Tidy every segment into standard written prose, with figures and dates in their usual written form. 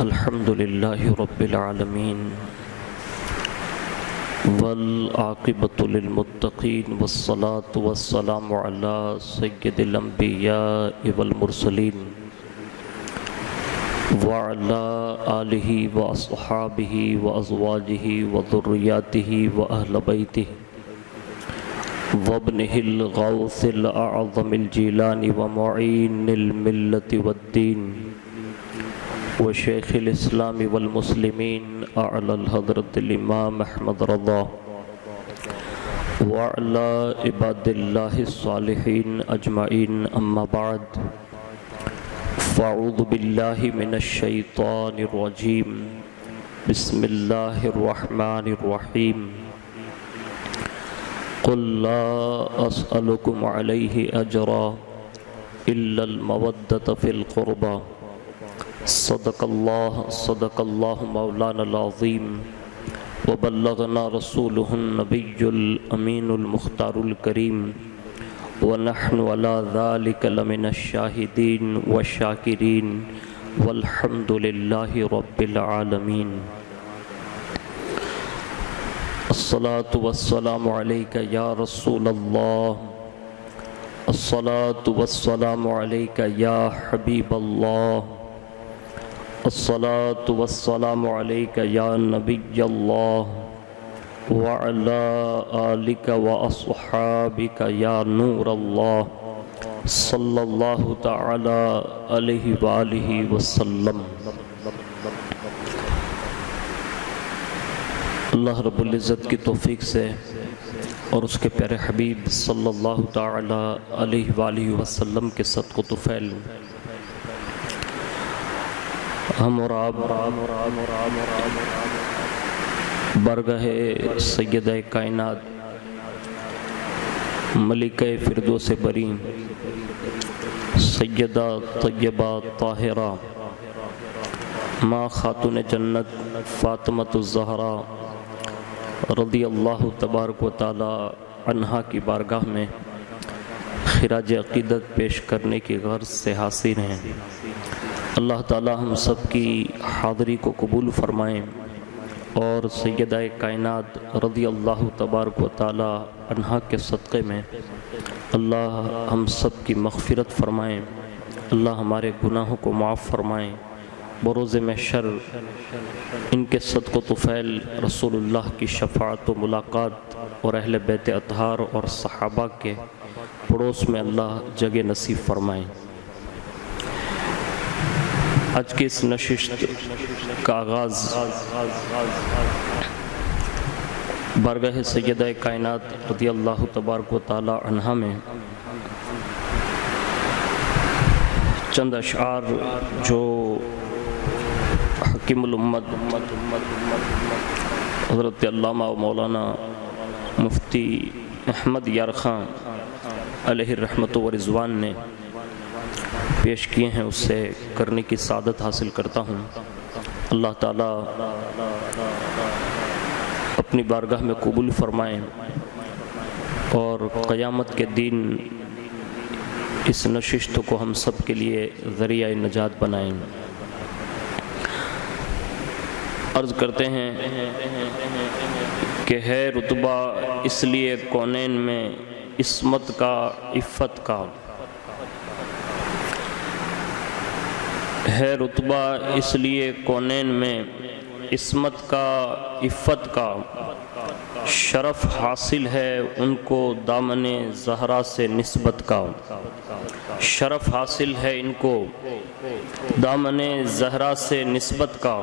الحمد لله رب العالمين والعاقبة للمتقين والصلاة والسلام على سيد الأنبياء والمرسلين وعلى آله وأصحابه وأزواجه وذرياته وأهل بيته وابنه الغوث الأعظم الجيلاني ومعين الملة والدين وشيخ الإسلام والمسلمين أعلى الحضرة الإمام أحمد رضا وعلى عباد الله الصالحين أجمعين أما بعد فأعوذ بالله من الشيطان الرجيم بسم الله الرحمن الرحيم قل لا أسألكم عليه أجرا إلا المودة في القربى صدق الله مولانا العظيم وبلغنا رسوله النبي الأمين المختار الكريم ونحن على ذلك لمن الشاهدين والشاكرين والحمد لله رب العالمين الصلاة والسلام عليك يا رسول الله الصلاة والسلام عليك يا حبيب الله الصلاة والسلام عليك يا نبي الله وعلى آلك وأصحابك يا نور الله صلى الله تعالى عليه وآله وسلم۔ اللہ رب العزت کی توفیق سے اور اس کے پیارے حبیب صلی اللہ تعالی علیہ وآلہ وسلم کے صدق و طفیل ہم اور آپ بارگاہ سیدہ کائنات ملکہ فردوس بری سیدہ طیبہ طاہرہ ماں خاتون جنت فاطمۃ الزہرا رضی اللہ تبارک و تعالی عنہا کی بارگاہ میں خراج عقیدت پیش کرنے کی غرض سے حاضر ہیں۔ اللہ تعالی ہم سب کی حاضری کو قبول فرمائیں اور سیدہ کائنات رضی اللہ تبارک و تعالی عنہا کے صدقے میں اللہ ہم سب کی مغفرت فرمائیں، اللہ ہمارے گناہوں کو معاف فرمائیں، بروز محشر ان کے صدق و طفیل رسول اللہ کی شفاعت و ملاقات اور اہل بیت اطہار اور صحابہ کے پڑوس میں اللہ جگہ نصیب فرمائیں۔ آج کی اس نشست کا آغاز بارگاہ سیدہ کائنات رضی اللہ تبارک و تعالی عنہا میں چند اشعار جو حکیم الامت حضرت علامہ و مولانا مفتی احمد یار خان علیہ الرحمت و رضوان نے پیش کیے ہیں اس سے کرنے کی سعادت حاصل کرتا ہوں۔ اللہ تعالیٰ اپنی بارگاہ میں قبول فرمائیں اور قیامت کے دن اس نشست کو ہم سب کے لیے ذریعہ نجات بنائیں۔ عرض کرتے ہیں کہ ہے رتبہ اس لیے کونین میں عصمت کا عفت کا، ہے رتبہ اس لیے کونین میں عصمت کا عفت کا، شرف حاصل ہے ان کو دامن زہرا سے نسبت کا، شرف حاصل ہے ان کو دامن زہرا سے نسبت کا،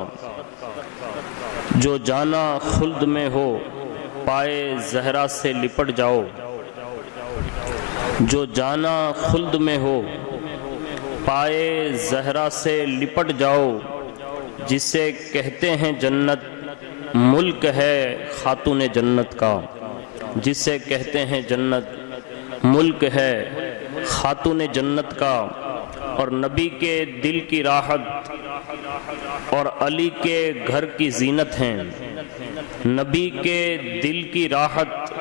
جو جانا خلد میں ہو پائے زہرا سے لپٹ جاؤ، جو جانا خلد میں ہو پائے زہرا سے لپٹ جاؤ، جسے کہتے ہیں جنت ملک ہے خاتون جنت کا، جسے کہتے ہیں جنت ملک ہے خاتون جنت کا، اور نبی کے دل کی راحت اور علی کے گھر کی زینت ہیں، نبی کے دل کی راحت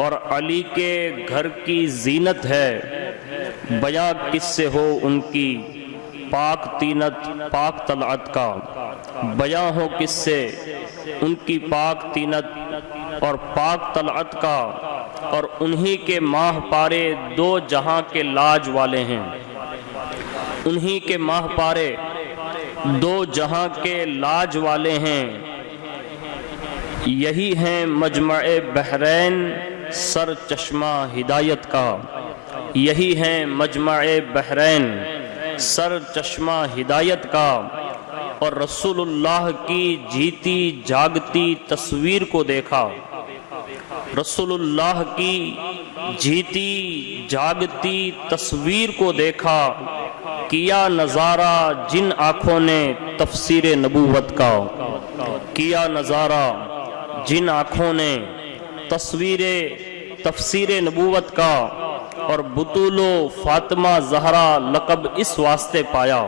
اور علی کے گھر کی زینت ہے، بیاں کس سے ہو ان کی پاک طینت پاک طلعت کا بیاں ہو کس سے ان کی پاک طینت اور پاک طلعت کا، اور انہی کے ماہ پارے دو جہاں کے لاج والے ہیں، انہی کے ماہ پارے دو جہاں کے لاج والے ہیں، یہی ہیں مجمع بحرین سر چشمہ ہدایت کا، یہی ہیں مجمع بحرین سر چشمہ ہدایت کا، اور رسول اللہ کی جیتی جاگتی تصویر کو دیکھا، رسول اللہ کی جیتی جاگتی تصویر کو دیکھا، کیا نظارہ جن آنکھوں نے تفسیر نبوت کا، کیا نظارہ جن آنکھوں نے تفسیر نبوت کا، اور بطول و فاطمہ زہرا لقب اس واسطے پایا،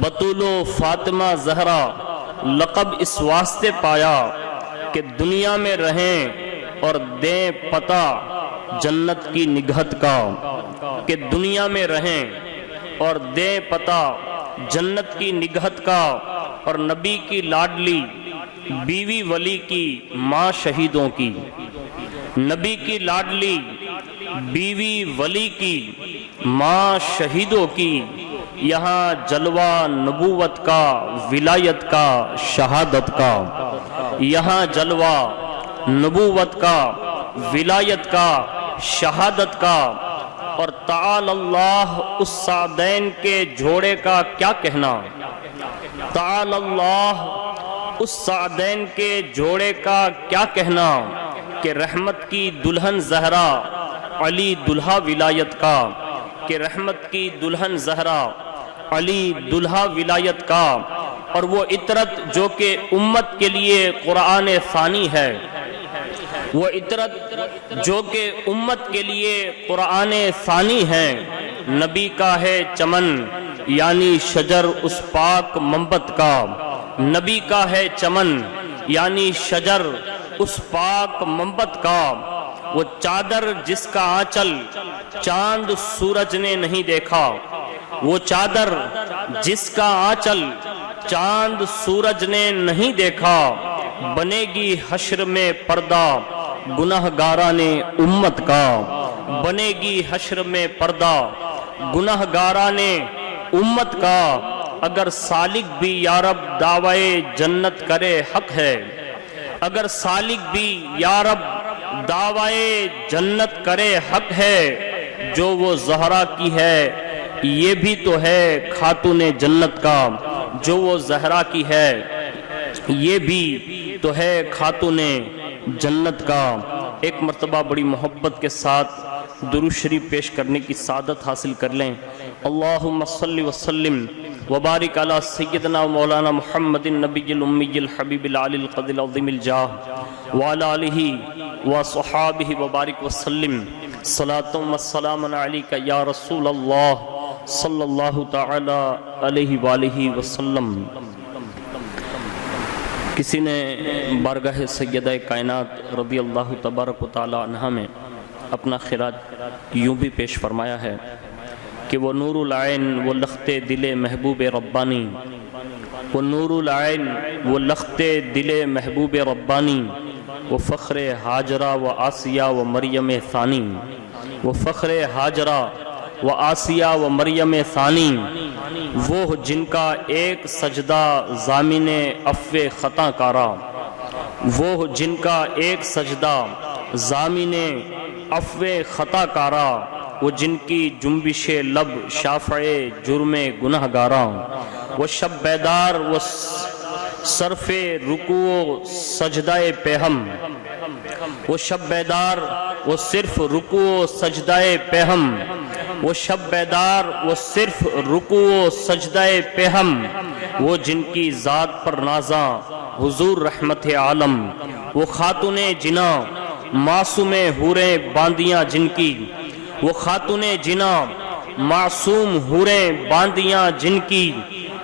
بطول و فاطمہ زہرا لقب اس واسطے پایا کہ دنیا میں رہیں اور دیں پتہ جنت کی نگہت کا، کہ دنیا میں رہیں اور دیں پتہ جنت کی نگہت کا، اور نبی کی لاڈلی بیوی ولی کی ماں شہیدوں کی، نبی کی لاڈلی بیوی ولی کی ماں شہیدوں کی، یہاں جلوہ نبوت کا ولایت کا شہادت کا، یہاں جلوہ نبوت کا ولایت کا شہادت کا، اور تعالی اللہ اس سعدین کے جوڑے کا کیا کہنا، تعالی اللہ اس سعدین کے جوڑے کا کیا کہنا، کہ رحمت کی دلہن زہرا علی دلہا ولایت کا، کہ رحمت کی دلہن زہرا علی دلہا ولایت کا، اور وہ عطرت جو کہ امت کے لیے قرآن ثانی ہے، وہ عطرت جو کہ امت کے لیے قرآن ثانی ہے، نبی کا ہے چمن یعنی شجر اس پاک منبت کا، نبی کا ہے چمن یعنی شجر اس پاک منبت کا، وہ چادر جس کا آنچل چاند سورج نے نہیں دیکھا، وہ چادر جس کا آنچل چاند سورج نے نہیں دیکھا، بنے گی حشر میں پردہ گنہگاران امت کا، بنے گی حشر میں پردہ گنہگاران امت کا، اگر سالک بھی یارب دعوی جنت کرے حق ہے، اگر سالک بھی یارب دعوی جنت کرے حق ہے، جو وہ زہرا کی ہے یہ بھی تو ہے خاتون جنت کا، جو وہ زہرا کی ہے یہ بھی تو ہے خاتون جنت کا۔ ایک مرتبہ بڑی محبت کے ساتھ درود شریف پیش کرنے کی سعادت حاصل کر لیں۔ اللہم صلی وسلم وبارک علی سیدنا مولانا محمد النبی الامی الحبیب العلی القدر العظیم الجاہ وعلی آلہ وصحابہ وبارک وسلم، صلاۃ والسلام علیک یا رسول اللہ صلی اللہ تعالی علیہ وآلہ وسلم۔ کسی نے بارگاہ سیدہ کائنات رضی اللہ تبارک و تعالی عنہا میں اپنا خراج یوں بھی پیش فرمایا ہے کہ وہ نور العین وہ لخت دل محبوب ربانی، وہ نور العین وہ لخت دل محبوب ربانی، وہ فخر ہاجرہ و آسیہ و مریم ثانی، وہ فخر ہاجرہ و آسیہ و مریم ثانی، وہ جن کا ایک سجدہ ضامن عفو خطا کارا، وہ جن کا ایک سجدہ ضامن عفو خطا کارا، وہ جن کی جنبش لب شافع جرم گناہ گارا، وہ شب بیدار وہ صرف رکوع سجدہ پہم، وہ شب بیدار وہ صرف رکوع سجدہ پہم، وہ شب بیدار وہ صرف رکوع سجدہ پہم، وہ جن کی ذات پر نازاں حضور رحمت عالم، وہ خاتون جنا معصوم حوریں باندیاں جن کی، وہ خاتون جنا معصوم حوریں باندیاں جن کی،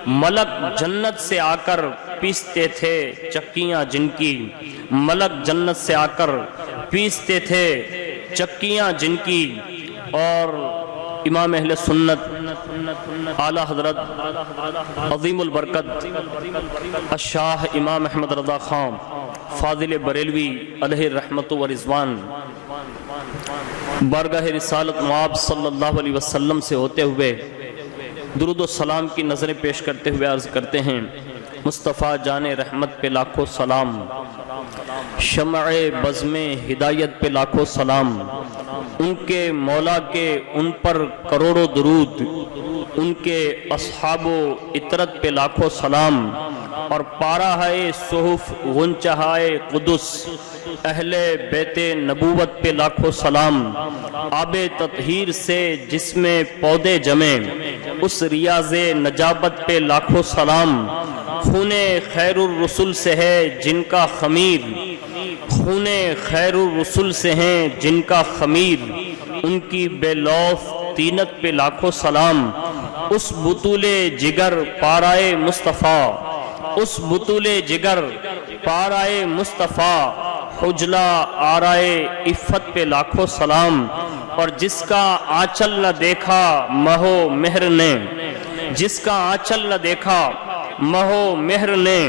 ملک جنت سے آ کر پیستے تھے چکیاں جن کی، ملک جنت سے آ کر پیستے تھے چکیاں جن کی، اور امام اہل سنت اعلیٰ حضرت عظیم البرکت الشاہ امام احمد رضا خان فاضل بریلوی علیہ رحمت و رضوان بارگاہ رسالت معاب صلی اللہ علیہ وسلم سے ہوتے ہوئے درود و سلام کی نظریں پیش کرتے ہوئے عرض کرتے ہیں مصطفیٰ جان رحمت پہ لاکھوں سلام، شمع بزم ہدایت پہ لاکھوں سلام، ان کے مولا کے ان پر کروڑوں درود، ان کے اصحاب و اطرت پہ لاکھوں سلام، اور پارہ ہے صحف غنچہائے قدس اہل بیت نبوت پہ لاکھوں سلام، آب تطہیر سے جس میں پودے جمیں اس ریاض نجابت پہ لاکھوں سلام، خون خیر الرسل سے ہے جن کا خمیر، خون خیر الرسل سے ہیں جن کا خمیر، ان کی بے لوث طینت پہ لاکھوں سلام، اس بطول جگر پارائے مصطفیٰ، اس بطول جگر پارائے مصطفیٰ، حجلہ آرائے عفت پہ لاکھوں سلام، اور جس کا آنچل نہ دیکھا مہو مہر نے، جس کا آنچل نہ دیکھا مہو مہر نے،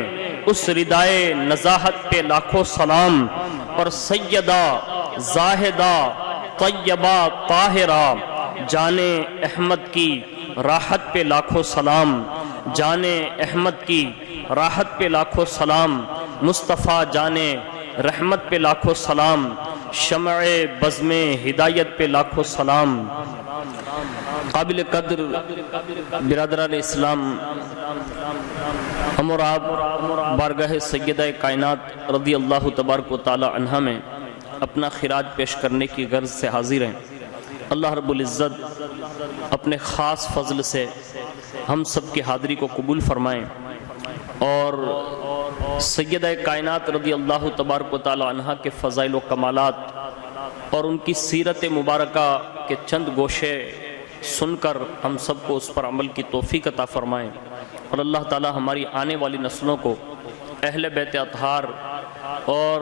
اس ردائے نزاہت پہ لاکھوں سلام، اور سیدہ زاہدہ طیبہ طاہرہ جان احمد کی راحت پہ لاکھوں سلام، جان احمد کی راحت پہ لاکھوں سلام، مصطفیٰ جان رحمت پہ لاکھوں سلام، شمع بزم ہدایت پہ لاکھوں سلام۔ قابل قدر برادران اسلام، ہم اور آپ بارگاہ سیدہ کائنات رضی اللہ تبارک و تعالی عنہا میں اپنا خراج پیش کرنے کی غرض سے حاضر ہیں۔ اللہ رب العزت اپنے خاص فضل سے ہم سب کی حاضری کو قبول فرمائیں، اور سیدہ کائنات رضی اللہ تبارک و تعالی عنہا کے فضائل و کمالات اور ان کی سیرت مبارکہ کے چند گوشے سن کر ہم سب کو اس پر عمل کی توفیق عطا فرمائیں، اور اللہ تعالی ہماری آنے والی نسلوں کو اہل بیت اطہار اور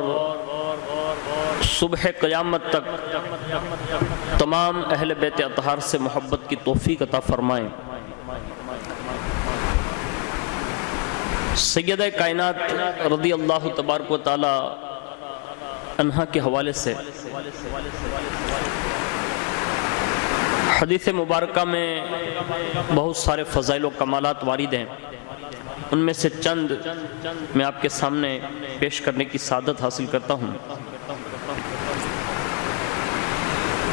صبح قیامت تک تمام اہل بیت اطہار سے محبت کی توفیق عطا فرمائیں۔ سیدہ کائنات رضی اللہ تبارک و تعالی عنہا کے حوالے سے حدیث مبارکہ میں بہت سارے فضائل و کمالات وارد ہیں، ان میں سے چند میں آپ کے سامنے پیش کرنے کی سعادت حاصل کرتا ہوں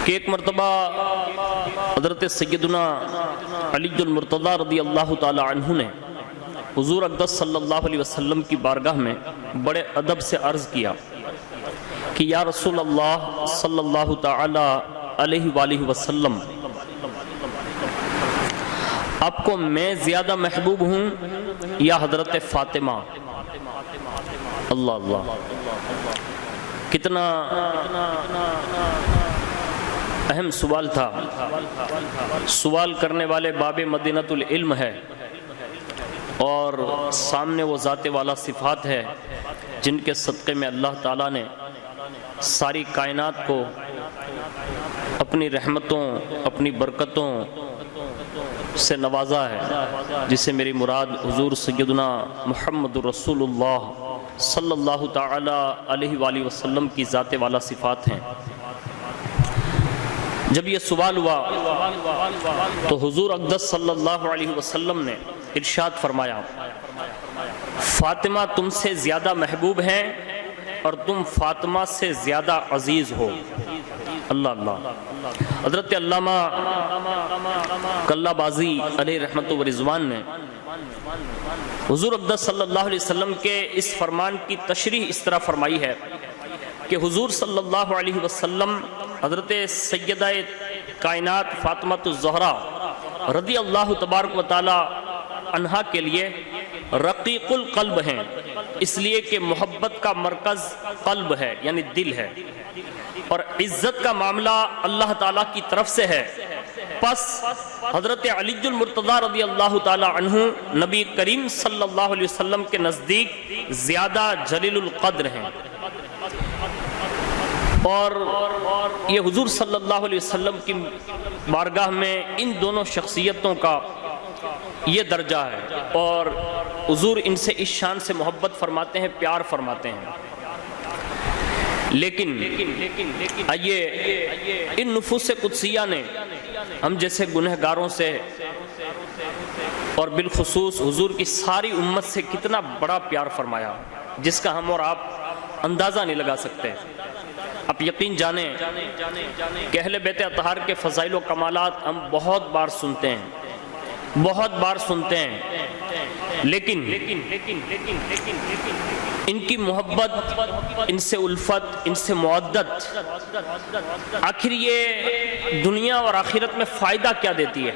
کہ ایک مرتبہ حضرت سیدنا علی المرتضی رضی اللہ تعالی عنہ نے حضور اقدس صلی اللہ علیہ وسلم کی بارگاہ میں بڑے ادب سے عرض کیا کہ یا رسول اللہ صلی اللہ تعالی علیہ وآلہ وسلم، آپ کو میں زیادہ محبوب ہوں یا حضرت فاطمہ؟ اللہ اللہ، کتنا اہم سوال تھا۔ سوال کرنے والے باب مدینۃ العلم ہے، اور سامنے وہ ذات والا صفات ہے جن کے صدقے میں اللہ تعالیٰ نے ساری کائنات کو اپنی رحمتوں اپنی برکتوں سے نوازا ہے، جسے میری مراد حضور سیدنا محمد رسول اللہ صلی اللہ تعالی علیہ وآلہ وسلم کی ذات والا صفات ہیں۔ جب یہ سوال ہوا تو حضور اقدس صلی اللہ علیہ وسلم نے ارشاد فرمایا، فاطمہ تم سے زیادہ محبوب ہیں اور تم فاطمہ سے زیادہ عزیز ہو۔ اللہ اللہ۔ حضرت علامہ کلہ بازی علیہ رحمت و رضوان نے حضور اقدس صلی اللہ علیہ وسلم کے اس فرمان کی تشریح اس طرح فرمائی ہے کہ حضور صلی اللہ علیہ وسلم حضرت سیدہ کائنات فاطمہ الزہرا رضی اللہ تبارک و تعالی عنہا کے لیے رقیق القلب ہیں، اس لیے کہ محبت کا مرکز قلب ہے، یعنی دل ہے، اور عزت کا معاملہ اللہ تعالیٰ کی طرف سے ہے۔ پس حضرت علی المرتضی رضی اللہ تعالی عنہ نبی کریم صلی اللہ علیہ وسلم کے نزدیک زیادہ جلیل القدر ہیں، اور یہ حضور صلی اللہ علیہ وسلم کی بارگاہ میں ان دونوں شخصیتوں کا یہ درجہ ہے اور حضور ان سے اس شان سے محبت فرماتے ہیں، پیار فرماتے ہیں۔ لیکن آئیے ان نفوس قدسیہ نے ہم جیسے گنہگاروں سے اور بالخصوص حضور کی ساری امت سے کتنا بڑا پیار فرمایا، جس کا ہم اور آپ اندازہ نہیں لگا سکتے۔ آپ یقین جانیں کہ اہل بیت اطہار کے فضائل و کمالات ہم بہت بار سنتے ہیں، لیکن ان کی محبت، ان سے الفت، ان سے مودت آخر یہ دنیا اور آخرت میں فائدہ کیا دیتی ہے؟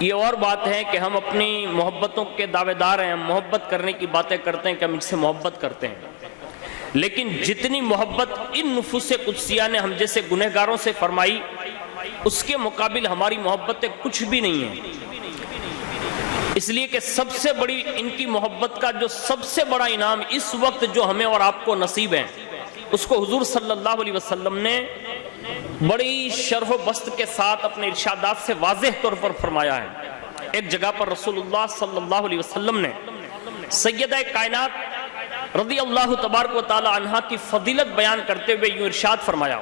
یہ اور بات ہے کہ ہم اپنی محبتوں کے دعوے دار ہیں، ہم محبت کرنے کی باتیں کرتے ہیں کہ ہم ان سے محبت کرتے ہیں، لیکن جتنی محبت ان نفوس قدسیہ نے ہم جیسے گنہگاروں سے فرمائی، اس کے مقابل ہماری محبتیں کچھ بھی نہیں ہیں۔ اس لیے کہ سب سے بڑی ان کی محبت کا جو سب سے بڑا انعام اس وقت جو ہمیں اور آپ کو نصیب ہے، اس کو حضور صلی اللہ علیہ وسلم نے بڑی شرح و بسط کے ساتھ اپنے ارشادات سے واضح طور پر فرمایا ہے۔ ایک جگہ پر رسول اللہ صلی اللہ علیہ وسلم نے سیدہ کائنات رضی اللہ تبارک و تعالی عنہا کی فضیلت بیان کرتے ہوئے یوں ارشاد فرمایا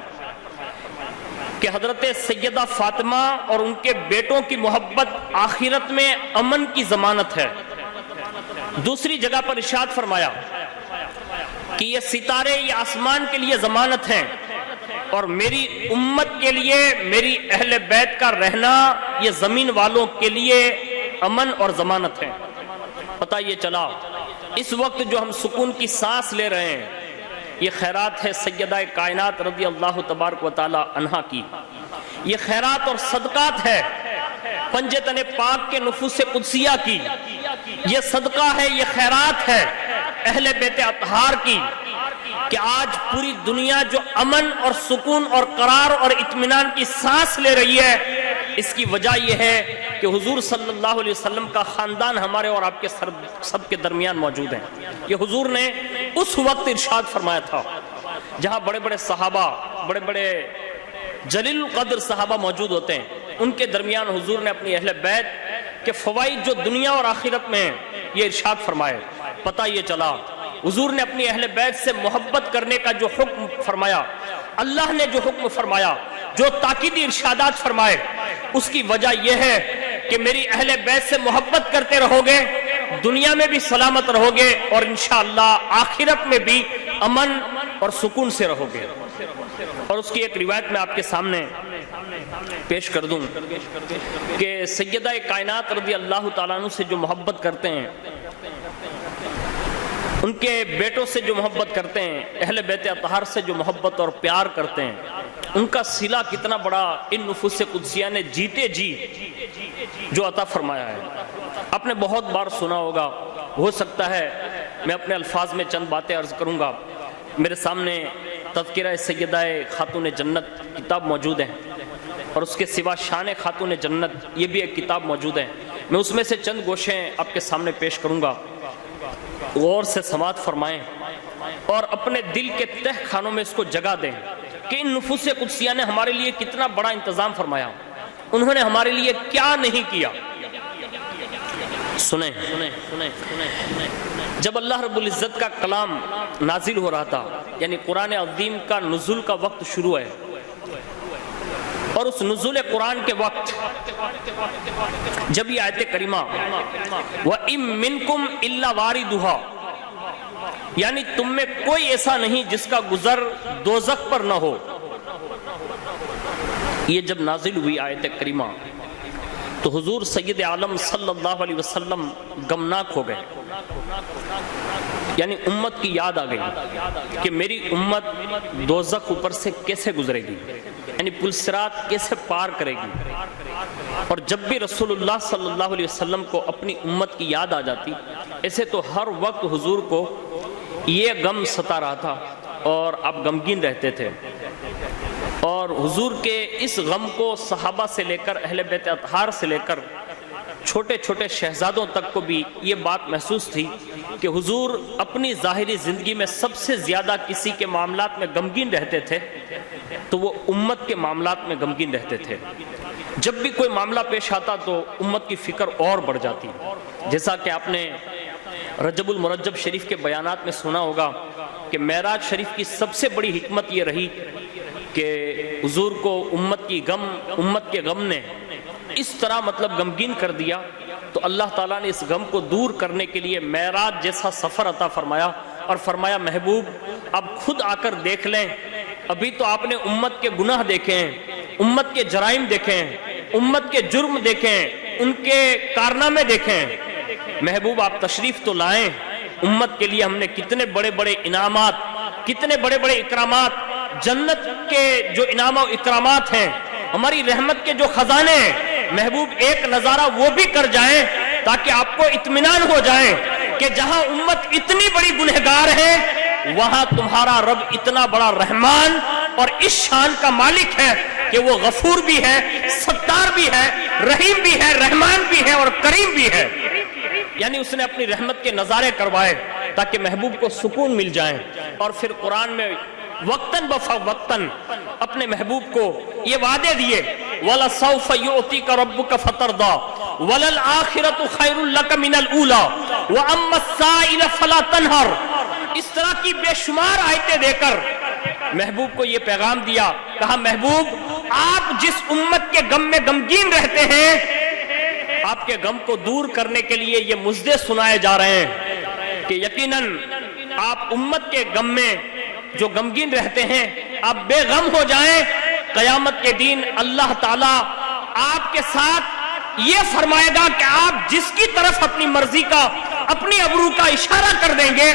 کہ حضرت سیدہ فاطمہ اور ان کے بیٹوں کی محبت آخرت میں امن کی ضمانت ہے۔ دوسری جگہ پر ارشاد فرمایا کہ یہ ستارے یہ آسمان کے لیے ضمانت ہیں اور میری امت کے لیے، میری اہل بیت کا رہنا یہ زمین والوں کے لیے امن اور ضمانت ہے۔ پتہ یہ چلا اس وقت جو ہم سکون کی سانس لے رہے ہیں، یہ خیرات ہے سیدہ کائنات رضی اللہ تبارک و تعالی عنہا کی، یہ خیرات اور صدقات ہے پنجتن پاک کے نفوس قدسیہ کی، یہ صدقہ ہے، یہ خیرات ہے اہل بیت اطہار کی، کہ آج پوری دنیا جو امن اور سکون اور قرار اور اطمینان کی سانس لے رہی ہے، اس کی وجہ یہ ہے کہ حضور صلی اللہ علیہ وسلم کا خاندان ہمارے اور آپ کے سب کے درمیان موجود ہیں۔ یہ حضور نے اس وقت ارشاد فرمایا تھا جہاں بڑے بڑے صحابہ، بڑے بڑے جلیل القدر صحابہ موجود ہوتے ہیں، ان کے درمیان حضور نے اپنی اہل بیت کے فوائد جو دنیا اور آخرت میں ہیں یہ ارشاد فرمائے۔ پتہ یہ چلا حضور نے اپنی اہل بیت سے محبت کرنے کا جو حکم فرمایا، اللہ نے جو حکم فرمایا، جو تاکیدی ارشادات فرمائے، اس کی وجہ یہ ہے کہ میری اہل بیت سے محبت کرتے رہو گے، دنیا میں بھی سلامت رہو گے اور انشاءاللہ آخرت میں بھی امن اور سکون سے رہو گے۔ اور اس کی ایک روایت میں آپ کے سامنے پیش کر دوں کہ سیدہ کائنات رضی اللہ تعالیٰ عنہ سے جو محبت کرتے ہیں، ان کے بیٹوں سے جو محبت کرتے ہیں، اہل بیت اطہار سے جو محبت اور پیار کرتے ہیں، ان کا صلہ کتنا بڑا ان نفوس قدسیہ نے جیتے جی جو عطا فرمایا ہے۔ آپ نے بہت بار سنا ہوگا، ہو سکتا ہے میں اپنے الفاظ میں چند باتیں عرض کروں گا۔ میرے سامنے تذکرہ سیدہ خاتون جنت کتاب موجود ہے اور اس کے سوا شان خاتون جنت یہ بھی ایک کتاب موجود ہے، میں اس میں سے چند گوشیں آپ کے سامنے پیش کروں گا، غور سے سماعت فرمائیں اور اپنے دل کے تہ خانوں میں اس کو جگہ دیں کہ ان نفوس قدسیہ نے ہمارے لیے کتنا بڑا انتظام فرمایا، انہوں نے ہمارے لیے کیا نہیں کیا۔ سنیں جب اللہ رب العزت کا کلام نازل ہو رہا تھا، یعنی قرآن عظیم کا نزول کا وقت شروع ہے، اور اس نزول قرآن کے وقت جب یہ آیت کریمہ وَإِن مِّنكُمْ إِلَّا وَارِدُهَا، یعنی تم میں کوئی ایسا نہیں جس کا گزر دوزخ پر نہ ہو، یہ جب نازل ہوئی آیت کریمہ تو حضور سید عالم صلی اللہ علیہ وسلم غمناک ہو گئے، یعنی امت کی یاد آ گئی کہ میری امت دوزخ اوپر سے کیسے گزرے گی، یعنی پل صراط کیسے پار کرے گی۔ اور جب بھی رسول اللہ صلی اللہ علیہ وسلم کو اپنی امت کی یاد آ جاتی، ایسے تو ہر وقت حضور کو یہ غم ستا رہا تھا اور آپ غمگین رہتے تھے، اور حضور کے اس غم کو صحابہ سے لے کر اہل بیت اطہار سے لے کر چھوٹے چھوٹے شہزادوں تک کو بھی یہ بات محسوس تھی کہ حضور اپنی ظاہری زندگی میں سب سے زیادہ کسی کے معاملات میں غمگین رہتے تھے تو وہ امت کے معاملات میں غمگین رہتے تھے. جب بھی کوئی معاملہ پیش آتا تو امت کی فکر اور بڑھ جاتی. جیسا کہ آپ نے رجب المرجب شریف کے بیانات میں سنا ہوگا کہ معراج شریف کی سب سے بڑی حکمت یہ رہی کہ حضور کو امت کے غم نے اس طرح غمگین کر دیا، تو اللہ تعالیٰ نے اس غم کو دور کرنے کے لیے معراج جیسا سفر عطا فرمایا اور فرمایا محبوب اب خود آ کر دیکھ لیں. ابھی تو آپ نے امت کے گناہ دیکھے ہیں، امت کے جرائم دیکھے ہیں، امت کے جرم دیکھے ہیں، ان کے کارنامے دیکھے ہیں. محبوب آپ تشریف تو لائیں، امت کے لیے ہم نے کتنے بڑے بڑے انعامات، کتنے بڑے بڑے اکرامات، جنت کے جو انعام و اکرامات ہیں، ہماری رحمت کے جو خزانے ہیں، محبوب ایک نظارہ وہ بھی کر جائیں تاکہ آپ کو اطمینان ہو جائیں کہ جہاں امت اتنی بڑی گنہگار ہے وہاں تمہارا رب اتنا بڑا رحمان اور اس شان کا مالک ہے کہ وہ غفور بھی ہے، ستار بھی ہے، رحیم بھی ہے، رحمان بھی ہے اور کریم بھی ہے. یعنی اس نے اپنی رحمت کے نظارے کروائے تاکہ محبوب کو سکون مل جائے. اور پھر قرآن میں وقتاً بفوقتاً اپنے محبوب کو یہ وعدے دیے وَلَسَوْفَ يُعْتِكَ رَبُّكَ فَتَرْضَى وَلَلْآخِرَةُ خَيْرٌ لَكَ مِنَ الْأُولَى وَأَمَّا السَّائِلَ فَلَا تَنْهَرْ. اس طرح کی بے شمار آیتیں دے کر محبوب کو یہ پیغام دیا، کہا محبوب آپ جس امت کے غم میں غمگین رہتے ہیں، آپ کے غم کو دور کرنے کے لیے یہ مژدے سنائے جا رہے ہیں کہ یقیناً آپ امت کے غم میں جو غمگین رہتے ہیں آپ بے غم ہو جائیں. قیامت کے دن اللہ تعالیٰ آپ کے ساتھ یہ فرمائے گا کہ آپ جس کی طرف اپنی مرضی کا، اپنی ابرو کا اشارہ کر دیں گے،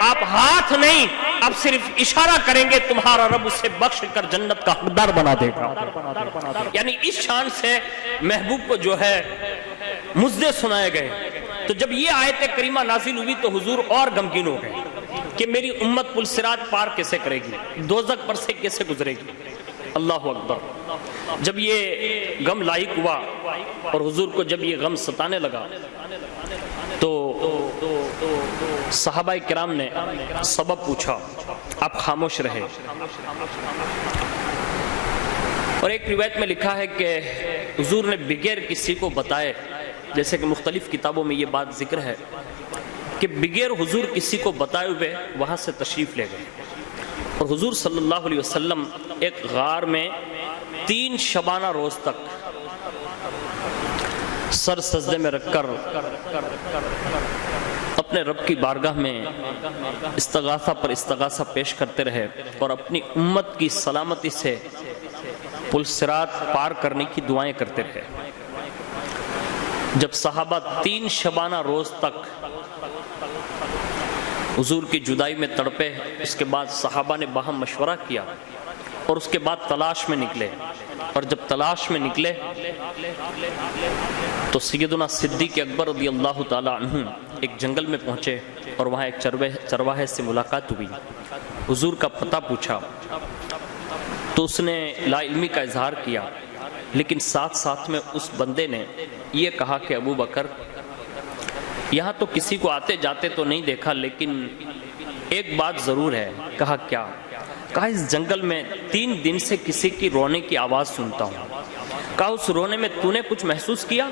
آپ ہاتھ نہیں، آپ صرف اشارہ کریں گے، تمہارا رب اسے بخش کر جنت کا حقدار بنا دے گا. یعنی اس شان سے محبوب کو جو ہے مژدے سنائے گئے. تو جب یہ آیت کریمہ نازل ہوئی تو حضور اور غمگین ہو گئے کہ میری امت پل صراط پار کیسے کرے گی، دوزخ پر سے کیسے گزرے گی. اللہ اکبر. جب یہ غم لاحق ہوا اور حضور کو جب یہ غم ستانے لگا تو صحابہ کرام نے سبب پوچھا، آپ خاموش رہے. اور ایک روایت میں لکھا ہے کہ حضور نے بغیر کسی کو بتائے، جیسے کہ مختلف کتابوں میں یہ بات ذکر ہے کہ بغیر حضور کسی کو بتائے ہوئے وہاں سے تشریف لے گئے. اور حضور صلی اللہ علیہ وسلم ایک غار میں 3 شبانہ روز تک سر سجدے میں رکھ کر اپنے رب کی بارگاہ میں استغاثہ پر استغاثہ پیش کرتے رہے اور اپنی امت کی سلامتی سے پل صراط پار کرنے کی دعائیں کرتے رہے. جب صحابہ 3 شبانہ روز تک حضور کی جدائی میں تڑپے، اس کے بعد صحابہ نے باہم مشورہ کیا اور اس کے بعد تلاش میں نکلے. اور جب تلاش میں نکلے تو سیدنا صدیق اکبر رضی اللہ تعالیٰ عنہ ایک جنگل میں پہنچے اور وہاں ایک چرواہے سے ملاقات ہوئی. حضور کا پتہ پوچھا تو اس نے لا علمی کا اظہار کیا، لیکن ساتھ ساتھ میں اس بندے نے یہ کہا کہ ابو بکر یہاں تو کسی کو آتے جاتے تو نہیں دیکھا، لیکن ایک بات ضرور ہے. کہا کیا؟ کہا اس جنگل میں 3 دن سے کسی کی رونے کی آواز سنتا ہوں. کہا اس رونے میں تو نے کچھ محسوس کیا؟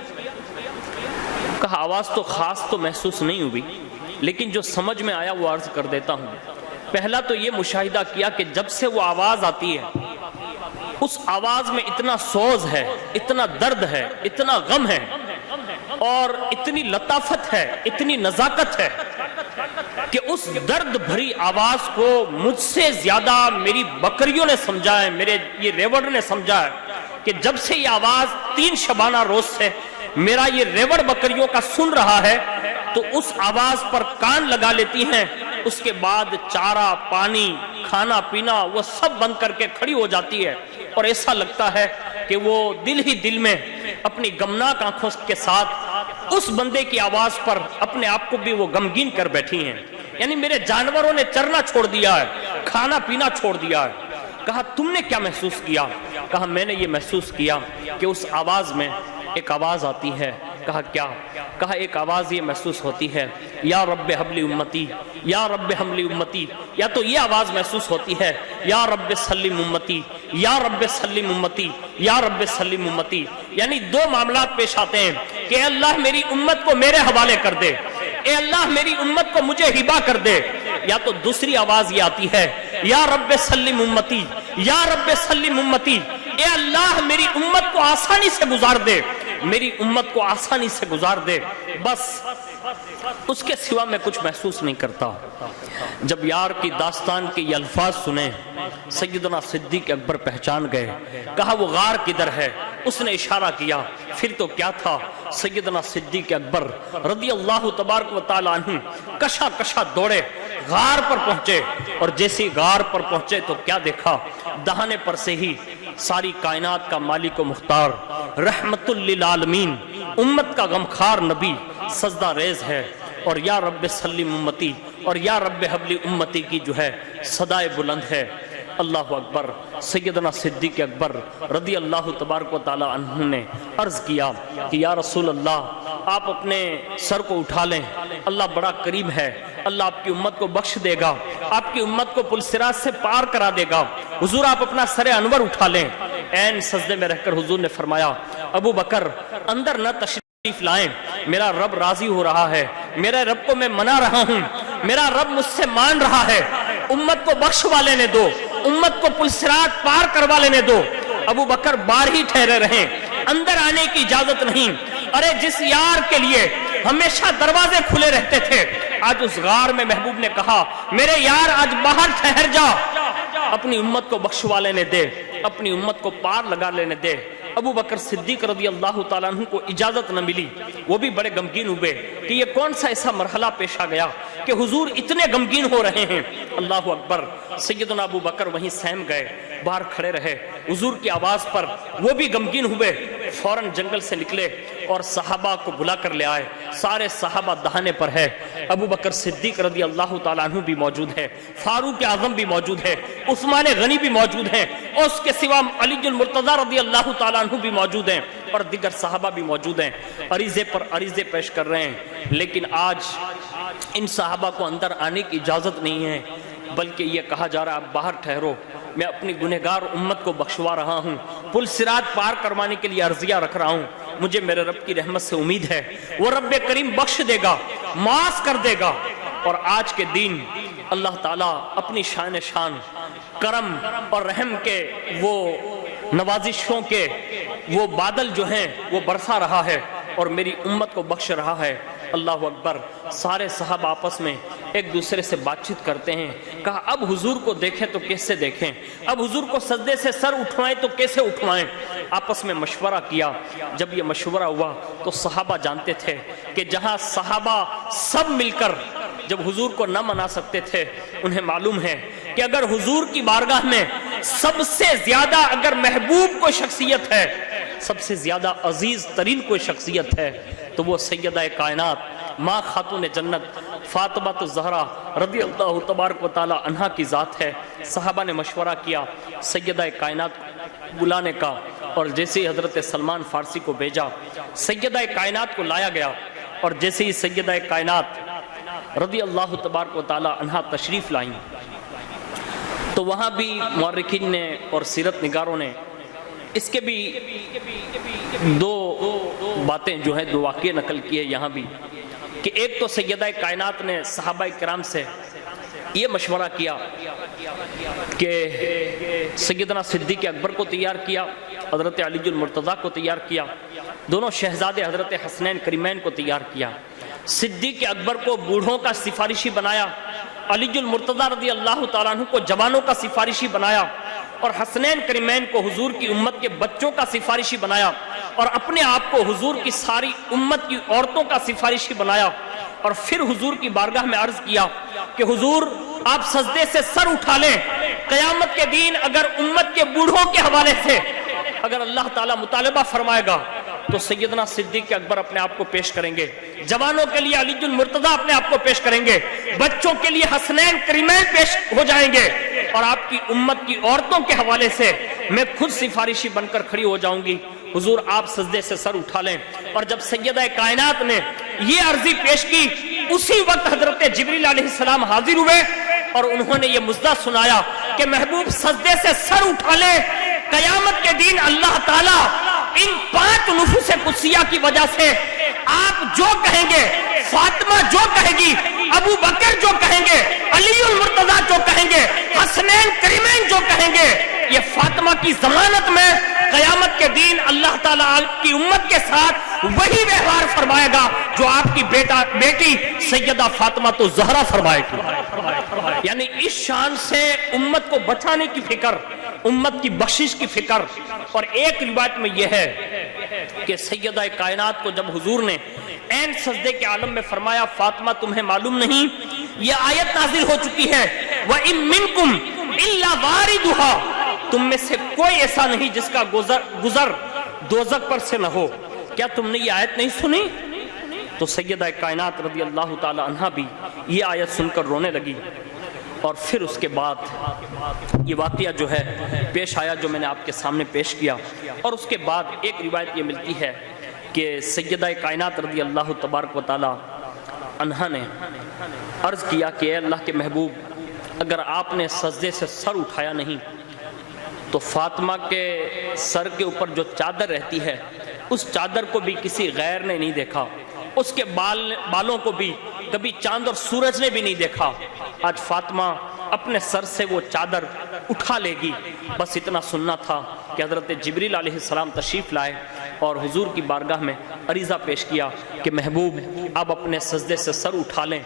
کہا آواز تو خاص تو محسوس نہیں ہوئی، لیکن جو سمجھ میں آیا وہ عرض کر دیتا ہوں. پہلا تو یہ مشاہدہ کیا کہ جب سے وہ آواز آتی ہے اس آواز میں اتنا سوز ہے، اتنا درد ہے، اتنا غم ہے اور اتنی لطافت ہے، اتنی نزاکت ہے کہ اس درد بھری آواز کو مجھ سے زیادہ میری بکریوں نے سمجھا ہے، میرے یہ ریوڑ نے سمجھا ہے کہ جب سے یہ آواز 3 شبانہ روز سے میرا یہ ریوڑ بکریوں کا سن رہا ہے تو اس آواز پر کان لگا لیتی ہیں. اس کے بعد چارہ، پانی، کھانا پینا وہ سب بند کر کے کھڑی ہو جاتی ہے اور ایسا لگتا ہے کہ وہ دل ہی دل میں اپنی غمناک آنکھوں کے ساتھ اس بندے کی آواز پر اپنے آپ کو بھی وہ غمگین کر بیٹھی ہیں. یعنی میرے جانوروں نے چرنا چھوڑ دیا ہے، کھانا پینا چھوڑ دیا ہے. کہا تم نے کیا محسوس کیا؟ کہا میں نے یہ محسوس کیا کہ اس آواز میں ایک آواز آتی ہے کہا کیا؟ کہا ایک آواز یہ محسوس ہوتی ہے یا رب حبلی امتی، یا رب حملی امتی، یا تو یہ آواز محسوس ہوتی ہے یا رب سلم امتی، یا رب سلم امتی، یا رب سلم امتی. یعنی دو معاملات پیش آتے ہیں کہ اے اللہ میری امت کو میرے حوالے کر دے، اے اللہ میری امت کو مجھے ہبا کر دے. یا تو دوسری آواز یہ آتی ہے یا رب سلم امتی، یا رب سلم امتی، اے اللہ میری امت کو آسانی سے گزار دے، میری امت کو آسانی سے گزار دے. بس اس کے سوا میں کچھ محسوس نہیں کرتا. جب یار کی داستان کے یہ الفاظ سنے سیدنا صدیق اکبر پہچان گئے. کہا وہ غار کدھر ہے؟ اس نے اشارہ کیا. پھر تو کیا تھا، سیدنا صدیق اکبر رضی اللہ تبارک و تعالی عنہ کشا کشا دوڑے، غار پر پہنچے. اور جیسے غار پر پہنچے تو کیا دیکھا، دہانے پر سے ہی ساری کائنات کا مالک و مختار رحمت للعالمین امت کا غمخوار نبی سجدہ ریز ہے، اور یا رب سلم امتی اور یا رب حبلی امتی کی جو ہے صدائے بلند ہے. اللہ اکبر. سیدنا صدیق اکبر رضی اللہ تبارک و تعالی عنہ نے عرض کیا کہ یا رسول اللہ آپ اپنے سر کو اٹھا لیں، اللہ بڑا قریب ہے، اللہ آپ کی امت کو بخش دے گا، آپ کی امت کو پل صراط سے پار کرا دے گا. حضور آپ اپنا سر انور اٹھا لیں. عین سجدے میں رہ کر حضور نے فرمایا ابو بکر اندر نہ تشریف لائیں، میرا رب راضی ہو رہا ہے، میرے رب کو میں منا رہا ہوں، میرا رب مجھ سے مان رہا ہے، امت کو بخشوا لینے دو، امت کو پل صراط پار کروا لینے دو. ابو بکر باہر ہی ٹھہرے رہیں، اندر آنے کی اجازت نہیں. ارے جس یار کے لیے ہمیشہ دروازے کھلے رہتے تھے، آج اس غار میں محبوب نے کہا میرے یار آج باہر ٹھہر جا، اپنی امت کو بخشوا لینے دے، اپنی امت کو پار لگا لینے دے. ابو بکر صدیق رضی اللہ تعالیٰ عنہ کو اجازت نہ ملی. وہ بھی بڑے غمگین ہوئے کہ یہ کون سا ایسا مرحلہ پیش آ گیا کہ حضور اتنے غمگین ہو رہے ہیں. اللہ اکبر. سیدنا ابو بکر وہیں سہم گئے، باہر کھڑے رہے. حضور کی آواز پر وہ بھی غمگین ہوئے، فوراً جنگل سے نکلے اور صحابہ کو بلا کر لے آئے. سارے صحابہ دہانے پر ہے. ابو بکر صدیق رضی اللہ تعالیٰ عنہ بھی موجود ہے، فاروق اعظم بھی موجود ہے، عثمان غنی بھی موجود ہیں، اور اس کے سوا علی المرتضیٰ رضی اللہ تعالیٰ عنہ بھی موجود ہیں، اور دیگر صحابہ بھی موجود ہیں. عریضے پر عریضے پیش کر رہے ہیں. لیکن آج ان صحابہ کو اندر آنے کی اجازت نہیں ہے، بلکہ یہ کہا جا رہا ہے آپ باہر ٹھہرو، میں اپنی گنہگار امت کو بخشوا رہا ہوں، پل صراط پار کروانے کے لیے عرضیہ رکھ رہا ہوں. مجھے میرے رب کی رحمت سے امید ہے وہ رب کریم بخش دے گا، معاف کر دے گا. اور آج کے دن اللہ تعالیٰ اپنی شان کرم اور رحم کے وہ نوازشوں کے وہ بادل جو ہیں وہ برسا رہا ہے اور میری امت کو بخش رہا ہے. اللہ اکبر. سارے صحابہ آپس میں ایک دوسرے سے بات چیت کرتے ہیں. کہا اب حضور کو دیکھیں تو کیسے دیکھیں، اب حضور کو سجدے سے سر اٹھوائیں تو کیسے اٹھوائیں. آپس میں مشورہ کیا. جب یہ مشورہ ہوا تو صحابہ جانتے تھے کہ جہاں صحابہ سب مل کر جب حضور کو نہ منا سکتے تھے، انہیں معلوم ہے کہ اگر حضور کی بارگاہ میں سب سے زیادہ اگر محبوب کوئی شخصیت ہے، سب سے زیادہ عزیز ترین کوئی شخصیت ہے تو وہ سیدہ کائنات ماں خاتون جنت فاطمہ الزہرا رضی اللہ تبارک و تعالی عنہا کی ذات ہے. صحابہ نے مشورہ کیا سیدہ کائنات بلانے کا، اور جیسے ہی حضرت سلمان فارسی کو بھیجا، سیدہ کائنات کو لایا گیا. اور جیسے ہی سیدہ کائنات رضی اللہ تبارک و تعالی عنہا تشریف لائیں تو وہاں بھی مورخین نے اور سیرت نگاروں نے اس کے بھی دو باتیں جو ہیں دو واقعے نقل کیے یہاں بھی، کہ ایک تو سیدہ کائنات نے صحابہ کرام سے یہ مشورہ کیا کہ سیدنا صدیق اکبر کو تیار کیا، حضرت علی المرتضیٰ کو تیار کیا، دونوں شہزادے حضرت حسنین کریمین کو تیار کیا. صدیق اکبر کو بوڑھوں کا سفارشی بنایا، علی المرتضیٰ رضی اللہ تعالیٰ عنہ کو جوانوں کا سفارشی بنایا، اور حسنین کریمین کو حضور کی امت کے بچوں کا سفارشی بنایا، اور اپنے آپ کو حضور کی ساری امت کی عورتوں کا سفارشی بنایا. اور پھر حضور کی بارگاہ میں عرض کیا کہ حضور آپ سجدے سے سر اٹھا لیں، قیامت کے دن اگر امت کے بوڑھوں کے حوالے سے اگر اللہ تعالیٰ مطالبہ فرمائے گا تو سیدنا صدیق اکبر اپنے آپ کو پیش کریں گے، جوانوں کے لیے علی المرتضیٰ اپنے آپ کو پیش کریں گے، بچوں کے لیے حسنین کریمین پیش ہو جائیں گے، اور آپ کی امت کی عورتوں کے حوالے سے میں خود سفارشی بن کر کھڑی ہو جاؤں گی. حضور آپ سجدے سے سر اٹھا لیں۔ اور جب سیدہ کائنات نے یہ عرضی پیش کی، اسی وقت حضرت جبریل علیہ السلام حاضر ہوئے اور انہوں نے یہ مژدہ سنایا کہ محبوب سجدے سے سر اٹھا لیں، قیامت کے دن اللہ تعالیٰ ان 5 نفوس قدسیہ کی وجہ سے آپ جو کہیں گے، فاطمہ جو کہے گی، ابو بکر جو کہیں گے، علی المرتضیٰ جو کہیں گے، حسنین کریمین جو کہیں گے، یہ فاطمہ کی ضمانت میں قیامت کے دن اللہ تعالیٰ آپ کی امت کے ساتھ وہی ویوہار فرمائے گا جو آپ کی بیٹی سیدہ فاطمہ تو زہرا فرمائے گی۔ یعنی اس شان سے امت کو بچانے کی فکر، امت کی بخشش کی فکر۔ اور ایک روایت میں یہ ہے کہ سیدہ کائنات کو جب حضور نے عین سجدے کے عالم میں فرمایا، فاطمہ تمہیں معلوم نہیں یہ آیت نازل ہو چکی ہے، وَإِن مِّنكُمْ إِلَّا وَارِدُهَا، تم میں سے کوئی ایسا نہیں جس کا گزر دوزخ پر سے نہ ہو، کیا تم نے یہ آیت نہیں سنی؟ تو سیدہ کائنات رضی اللہ تعالی عنہا بھی یہ آیت سن کر رونے لگی۔ اور پھر اس کے بعد یہ واقعہ جو ہے پیش آیا جو میں نے آپ کے سامنے پیش کیا۔ اور اس کے بعد ایک روایت یہ ملتی ہے کہ سیدہ کائنات رضی اللہ تبارک و تعالی عنہا نے عرض کیا کہ اے اللہ کے محبوب، اگر آپ نے سجدے سے سر اٹھایا نہیں تو فاطمہ کے سر کے اوپر جو چادر رہتی ہے اس چادر کو بھی کسی غیر نے نہیں دیکھا، اس کے بالوں کو بھی کبھی چاند اور سورج نے بھی نہیں دیکھا، آج فاطمہ اپنے سر سے وہ چادر اٹھا لے گی۔ بس اتنا سننا تھا کہ حضرت جبریل علیہ السلام تشریف لائے اور حضور کی بارگاہ میں عریضہ پیش کیا کہ محبوب آپ اپنے سجدے سے سر اٹھا لیں،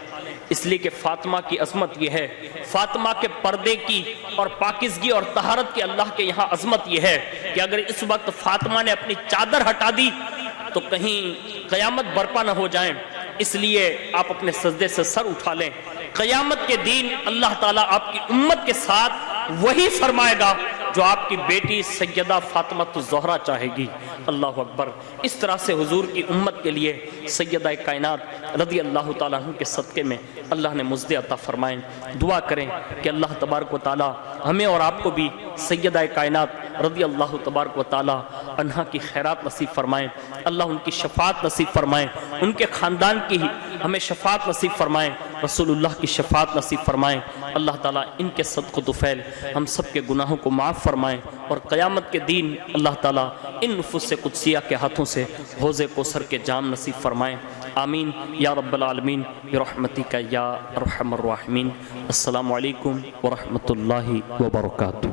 اس لیے کہ فاطمہ کی عظمت یہ ہے، فاطمہ کے پردے کی اور پاکیزگی اور طہارت کی اللہ کے یہاں عظمت یہ ہے کہ اگر اس وقت فاطمہ نے اپنی چادر ہٹا دی تو کہیں قیامت برپا نہ ہو جائیں، اس لیے آپ اپنے سجدے سے سر اٹھا لیں۔ قیامت کے دن اللہ تعالیٰ آپ کی امت کے ساتھ وہی فرمائے گا جو آپ کی بیٹی سیدہ فاطمہ الزہرا چاہے گی۔ اللہ اکبر۔ اس طرح سے حضور کی امت کے لیے سیدہ کائنات رضی اللہ تعالیٰ عنہ کے صدقے میں اللہ نے مزدے عطا فرمائیں۔ دعا کریں کہ اللہ تبارک و تعالیٰ ہمیں اور آپ کو بھی سیدہ کائنات رضی اللہ تبارک و تعالیٰ عنہا کی خیرات نصیب فرمائیں، اللہ ان کی شفاعت نصیب فرمائیں، ان کے خاندان کی ہمیں شفاعت نصیب فرمائیں، رسول اللہ کی شفاعت نصیب فرمائیں۔ اللہ تعالیٰ ان کے صدق و طفیل ہم سب کے گناہوں کو معاف فرمائیں، اور قیامت کے دن اللہ تعالیٰ ان نفوس قدسیہ کے ہاتھوں سے حوض کوثر کے جام نصیب فرمائیں۔ آمین یا رب العالمین برحمتک یا ارحم الراحمین۔ السلام علیکم ورحمۃ اللہ وبرکاتہ۔